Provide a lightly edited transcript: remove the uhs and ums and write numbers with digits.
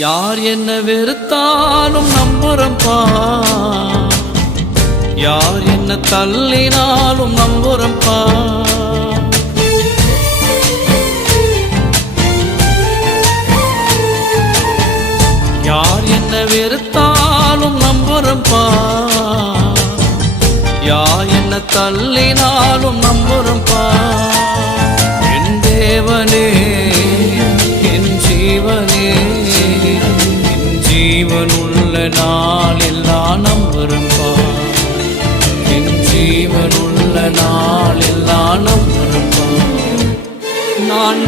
யார் என்ன வெறுத்தாலும் நம்புறம்பா, யார் என்ன தள்ளினாலும் நம்புறம்பா. யார் என்ன வெறுத்தாலும் நம்புறம்பா, யார் என்ன தள்ளினாலும் நம்புறம்பா. என் தேவனே என் ஜீவனே, என் ஜீவனுள்ள நாள் எல்லாம் நம்புறம்பா, என் ஜீவனுள்ள நாள் எல்லாம் நம்புறம்பா. நான்